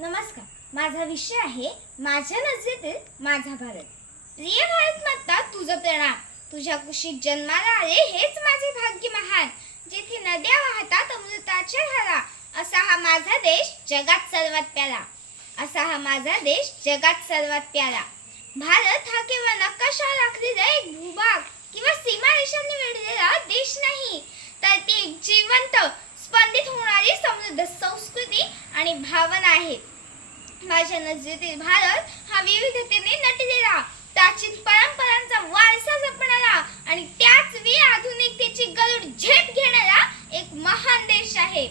नमस्कार. माझा विषय आहे माझ्या नजरेतील माझा भारत. प्रिय भारत माता, तुझं प्रणाम. तुझ्या कुशीत जन्माला आले हेच माझे भाग्य महान. जिथे नद्या वाहतात अमृताच्या धारा, असा हा माझा देश जगात सर्वात प्यारा. असा हा माझा देश जगात सर्वात प्यारा. भारत हा केवळ नकाशा राखलेला एक भूभाग किंवा सीमारेषांनी वेढलेला देश नाही, तर ती एक जिवंत स्पंदित होणारी समृद्ध संस्कृती आणि भावना आहे. माझ्या नजरेतील भारत हा विविधतेने नटलेला, प्राचीन परंपरांचा वारसा जपणारा आणि त्याच वेळी आधुनिकतेची गरुड झेप घेणारा एक महान देश आहे.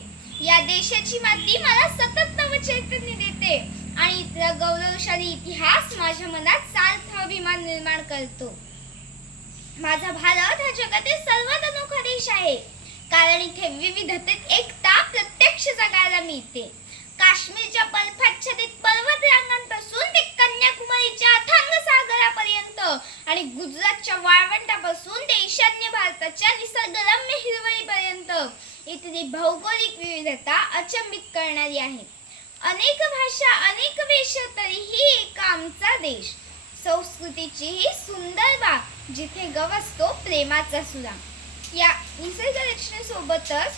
या देशाची माती मला सतत नवचैतन्य देते आणि इथला गौरवशाली इतिहास माझ्या मनात सार्थ अभिमान निर्माण करतो. माझा भारत हा जगातील सर्वात अनोखा देश आहे, कारण इथे विविधतेत एकता प्रत्यक्ष जगायला मिळते. काश्मीरच्या बर्फाच्छादित पर्वत रांगांपासून ते कन्याकुमारीच्या अथांग सागरापर्यंत आणि गुजरातच्या वाळवंटापासून ते ईशान्य भारताच्या निसर्गरम्य हिरवळीपर्यंत इथली भौगोलिक विविधता अचंबित करणारी आहे. अनेक भाषा, अनेक वेश, तरीही एक आमचा देश. संस्कृतीची ही सुंदर बाग, जिथे गवसतो प्रेमाचा सुरा. या निसर्ग रचनेसोबतच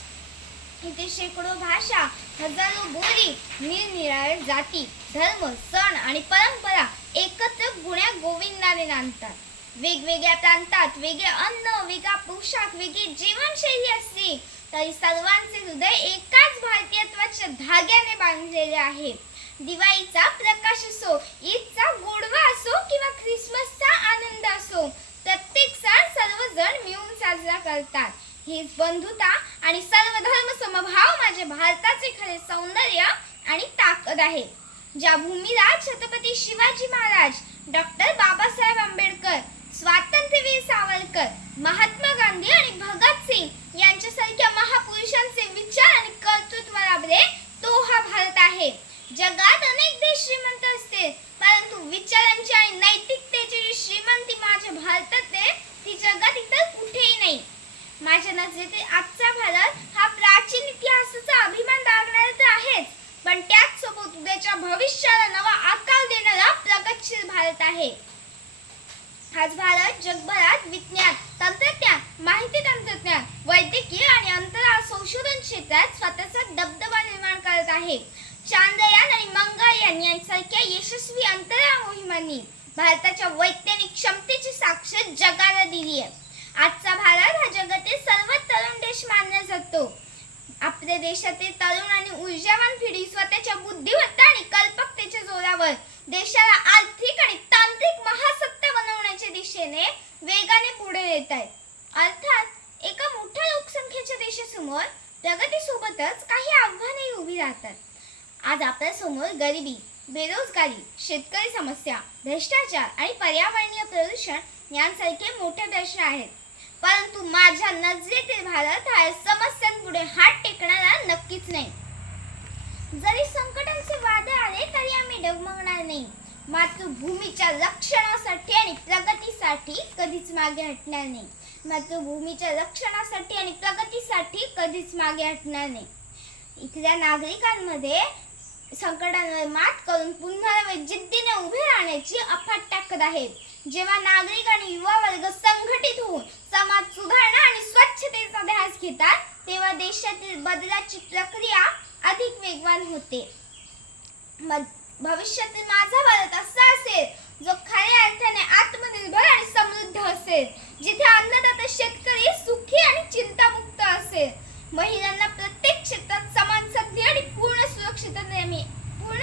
इथे शेकडो भाषा, हजारो बोली, निरनिराळ्या जाती, धर्म, सण आणि परंपरा एकत्र गुण्या गोविंदाने नांदतात. वेगवेगळ्या प्रांतात वेगळे अन्न, वेगळा पोशाख, वेगळी जीवनशैली असली तरी सर्वांचे हृदय एकाच भारतीयत्वाच्या धाग्याने बांधलेले आहे. दिवाळीचा प्रकाश असो, ईदचा गोडवा असो किंवा ख्रिसमसचा आनंद असो, प्रत्येक सण सर्वजण मिळून साजरा करतात. हीच बंधुता आणि सर्व धर्म समभाव माझ्या भारताचे खरे सौंदर्य आणि ताकद आहे. ज्या भूमीला छत्रपती शिवाजी महाराज, डॉक्टर बाबासाहेब आंबेडकर, स्वातंत्र्यवीर सावरकर, महात्मा गांधी आणि भगतसिंग यांच्यासारख्या महापुरुषांचे विचार आणि कर्तृत्व लाभले, तो हा भारत आहे. जगात अनेक देश श्रीमंत असते, परंतु विचारांची आणि नैतिकतेची जी श्रीमंती माझ्या भारतात आहे, ती जगात इतर कुठेही नाही. माझ्या नजरेतील आजचा भारत हा प्राचीन इतिहासाचा अभिमान बाळगणारा तर आहेच, पण त्याच सोबत उद्याच्या भविष्याला नवा आकार देणारा प्रगतशील भारत आहे. हाच भारत जगभरात विज्ञान, तंत्रज्ञान, माहिती तंत्रज्ञान, वैद्यकीय आणि अंतराळ संशोधन क्षेत्रात स्वतःचा दबदबा निर्माण करत आहे. चांद्रयान आणि मंगळयान यांसारख्या यशस्वी अंतराळ मोहिमांनी भारताच्या वैज्ञानिक क्षमतेची साक्ष जगाला दिली आहे. आजचा भारत हा जगातील सर्वात तरुण देश मानला जातो. आपल्या देशातील तरुण आणि ऊर्जावान पिढी स्वतःच्या बुद्धिमत्ता आणि कल्पकतेच्या जोरावर देशाला आर्थिक आणि तांत्रिक महासत्ता बनवण्याच्या दिशेने वेगाने पुढे येत आहेत. अर्थात एका मोठ्या लोकसंख्येच्या देशासमोर प्रगतीसोबतच काही आव्हानेही उभी राहतात. आज आपल्या समोर गरिबी, बेरोजगारी, शेतकरी समस्या, भ्रष्टाचार आणि पर्यावरणीय प्रदूषण यांसारखे मोठे प्रश्न आहेत. परंतु माझ्या नजरेतील भारत हा समस्यांपुढे हात टेकणारा नक्कीच नाही. जरी संकटांचे वादळ आले तरी आम्ही डगमगणार नाही. मातृभूमीच्या रक्षणासाठी आणि प्रगतीसाठी कधीच मागे हटणार नाही. मातृभूमीच्या रक्षणासाठी आणि प्रगतीसाठी कधीच मागे हटणार नाही. इथल्या नागरिकांमध्ये संकटांवर मात करून पुन्हा जिद्दीने उभे राहण्याची अफाट ताकद आहे. जेव्हा नागरिक आणि युवा वर्ग संघटित होऊन समाज सुधारणा आणि स्वच्छतेचा ध्यास घेतात, तेव्हा देशातील बदलाची प्रक्रिया अधिक वेगवान होते. भविष्यातील माझा भारत असा असेल जो खऱ्या अर्थाने आत्मनिर्भर आणि समृद्ध असेल, जिथे अन्नदाता शेतकरी सुखी आणि चिंतामुक्त असेल, महिलांना प्रत्येक क्षेत्रात समान संधी आणि पूर्ण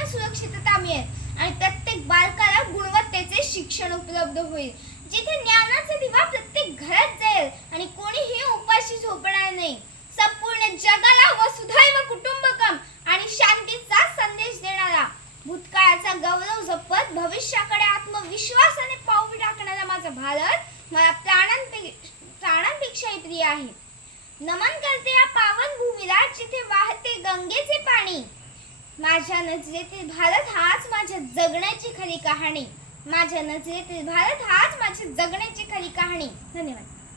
सुरक्षितता मिळेल आणि प्रत्येक बालकाला गुणवत्तेचे शिक्षण उपलब्ध होईल, जिथे ज्ञानाचा दिवा प्रत्येक घरात जाईल आणि कोणीही उपाशी झोपणार नाही. संपूर्ण जगाला वसुधैव कुटुंबकम आणि शांतीचा संदेश देणारा, भूतकाळाचा गौरव जपत भविष्याकडे आत्मविश्वासाने पाऊल टाकणारा माझा भारत मला प्राणांपेक्षाही प्रिय आहे. नमन करते या पावन भूमीला, जिथे वाहते गंगेचे पाणी. माझ्या नजरेतील भारत हाच माझ्या जगण्याची खरी कहाणी. माझ्या नजरेतील भारत हाच माझ्या जगण्याची खरी कहाणी. धन्यवाद.